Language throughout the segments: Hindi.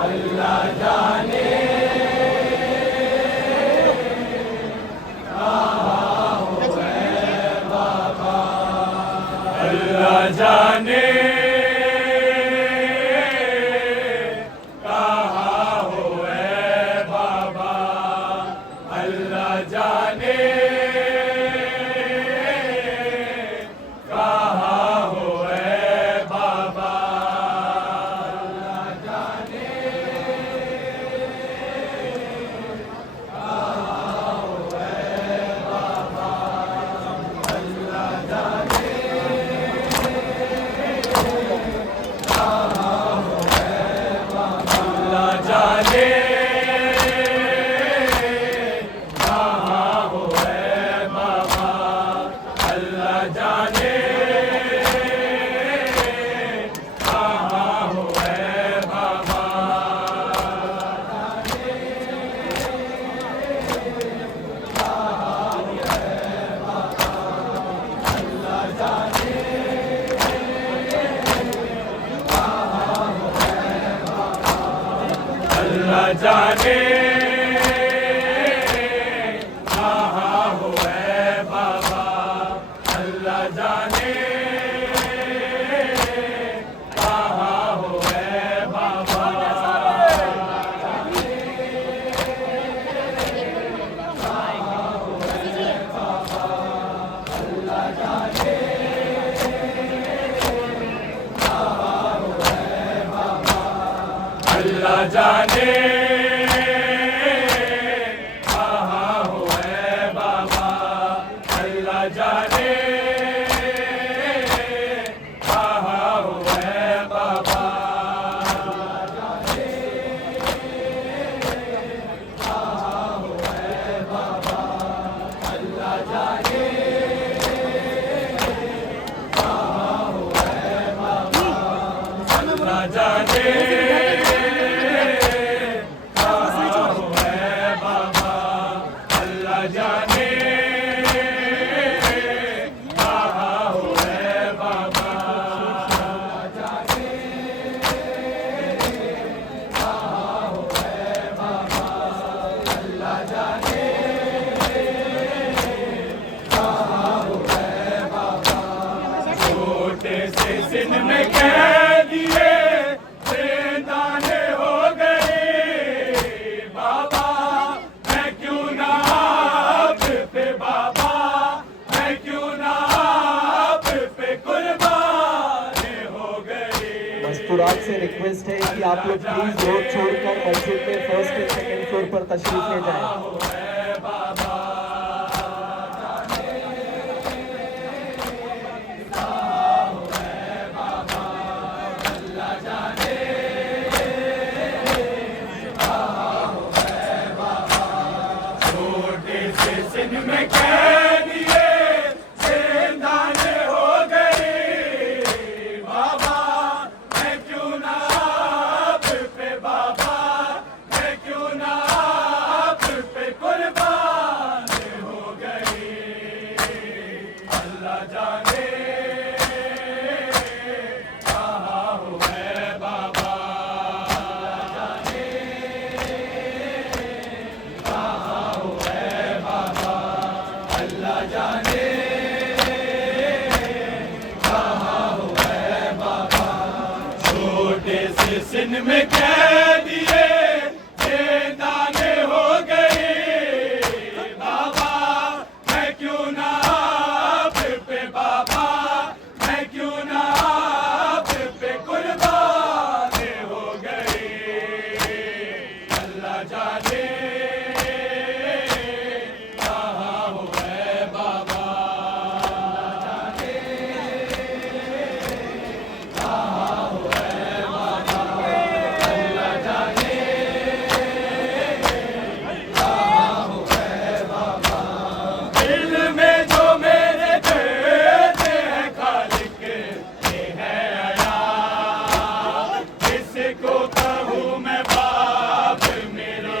अल्लाह जाने कहाँ हो गए बाबा, अल्लाह जाने कहाँ हो गए बाबा, अल्लाह जाने कहाँ हो गए बाबा, अल्लाह जाने कहाँ हो गए बाबा, अल्लाह जाने कहाँ हो गए बाबा, अल्लाह जाने कहाँ हो गए बाबा, अल्लाह जाने कहाँ हो गए बाबा, अल्लाह जाने अल्लाह जाने कहाँ हो गए बाबा, अल्लाह जाने कहाँ हो गए बाबा, अल्लाह जाने अल्लाह जाने कहाँ हो गए बाबा, अल्लाह जाने कहाँ हो गए बाबा, अल्लाह जाने कहाँ हो गए बाबा, अल्लाह जाने कहाँ हो गए बाबा, अल्लाह जाने कहाँ हो गए बाबा, अल्लाह जाने कहाँ हो गए बाबा, अल्लाह जाने कहाँ हो गए बाबा, छोटे से सिन में कह दिए दाने हो गए बाबा, मैं क्यों ना आप पे बाबा, मैं क्यों ना आप पे कुर्बान हो गए। मस्तूरात से रिक्वेस्ट है कि आप लोग प्लीज रोड छोड़कर मस्जिद के फर्स्ट एंड सेकंड फ्लोर पर तशरीफ ले जाएं। हो गए बाबा, अल्लाह जाने छोटे से सिन में कह दिए दाने हो गए बाबा, मैं क्यों ना आप पे बाबा, मैं क्यों ना आप पे कुर्बान हो गए, अल्लाह जाने कहाँ हो गए बाबा, अल्लाह जाने कहाँ हो गए बाबा, अल्लाह जाने कहाँ हो गए बाबा, छोटे से सिन में कह दिए दाने हो गए बाबा, मैं क्यों ना आप पे बाबा, मैं क्यों ना आप पे कुर्बान हो गए, अल्लाह जाने कहाँ हो गए बाबा, अल्लाह जाने कहाँ हो गए बाबा, अल्लाह जाने कहाँ हो गए बाबा, दिल में जो मेरे दर्द है खालिक ये है अया, किसको कहूँ मैं बाप, मेरे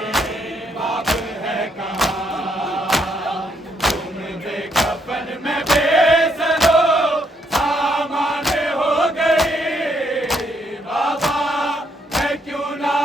बाप है कहाँ, तुम बेकफन में बेसरो सामान हो गए बाबा, मैं क्यों ना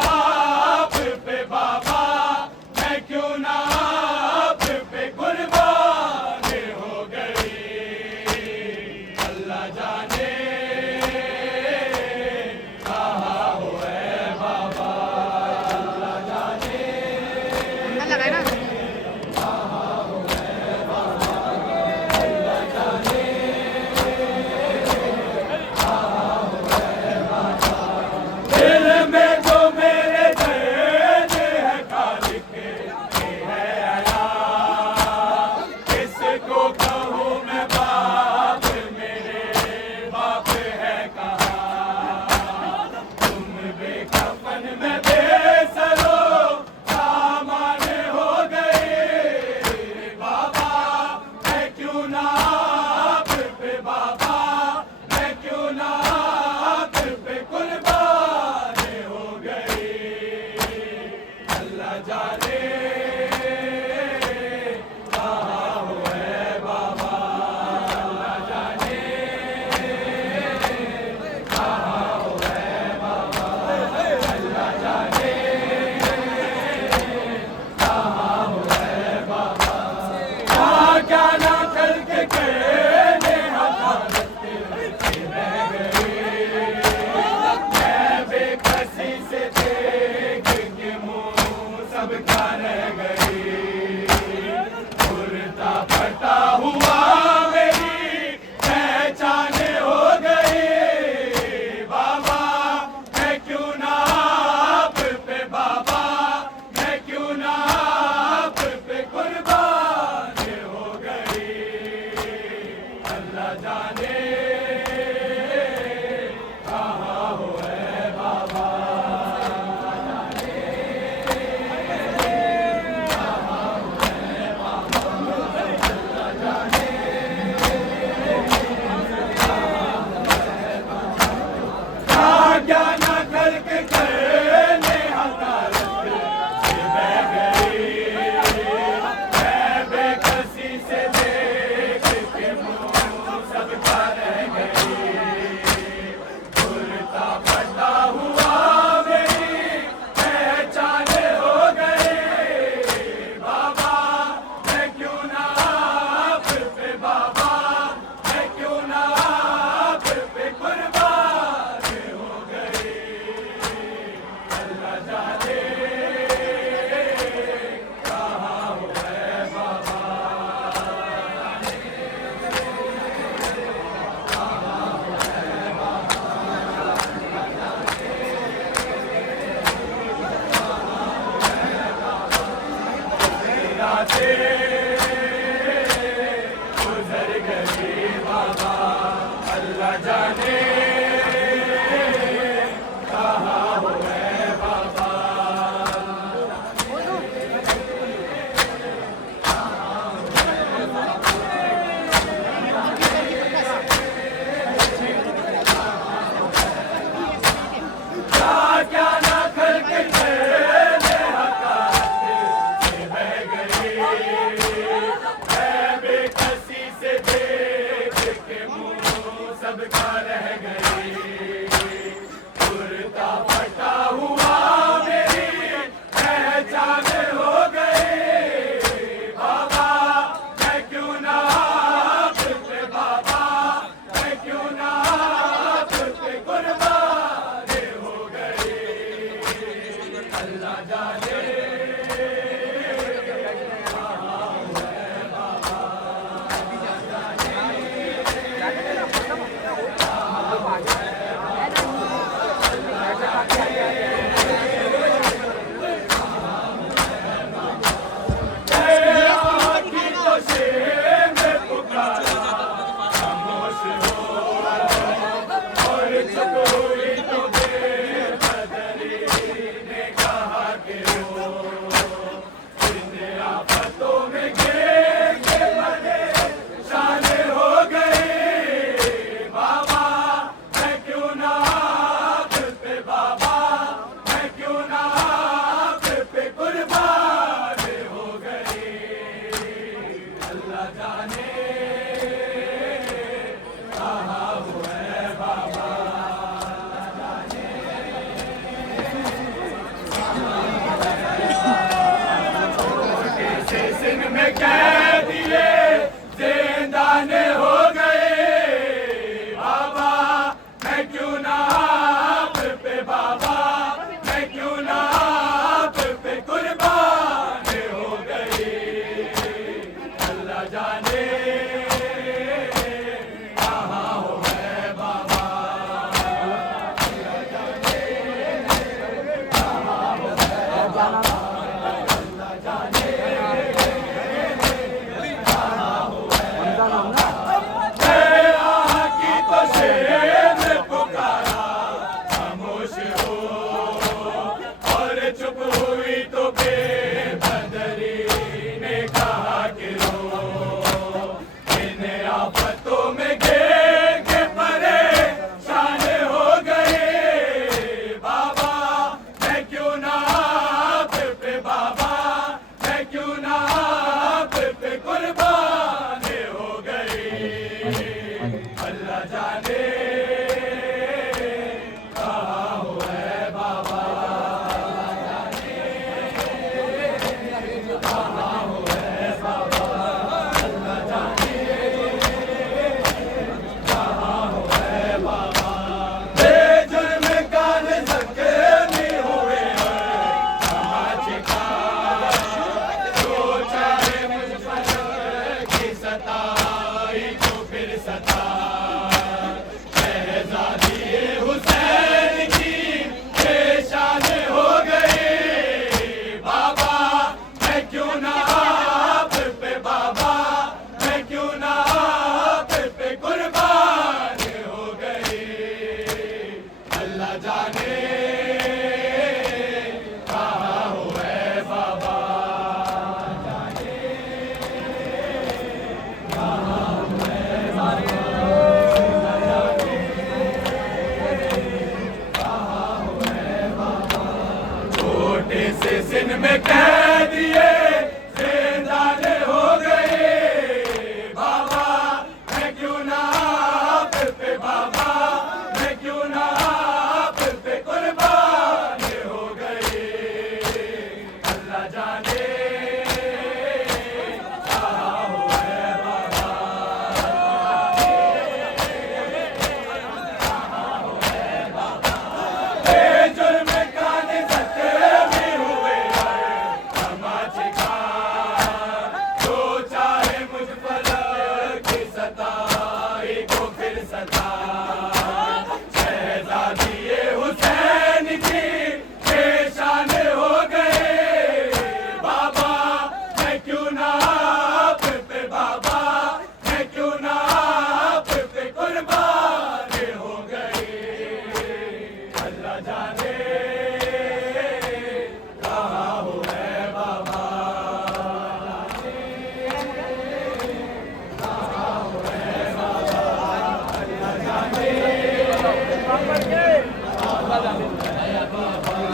गुजर गई बाबा, अल्लाह जाने कहाँ हो गए बाबा। क्या क्या ना करके चले हकात से बह गई, मैं बेकसी से देख के मुंह सबका रह गई। कुर्ता फटा हुआ मेरी पहचान हो गई बाबा, मैं क्यों ना आपके बाबा, मैं क्यों ना आपके कुर्बान हो गई। अल्लाह जाने और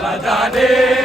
अल्लाह जाने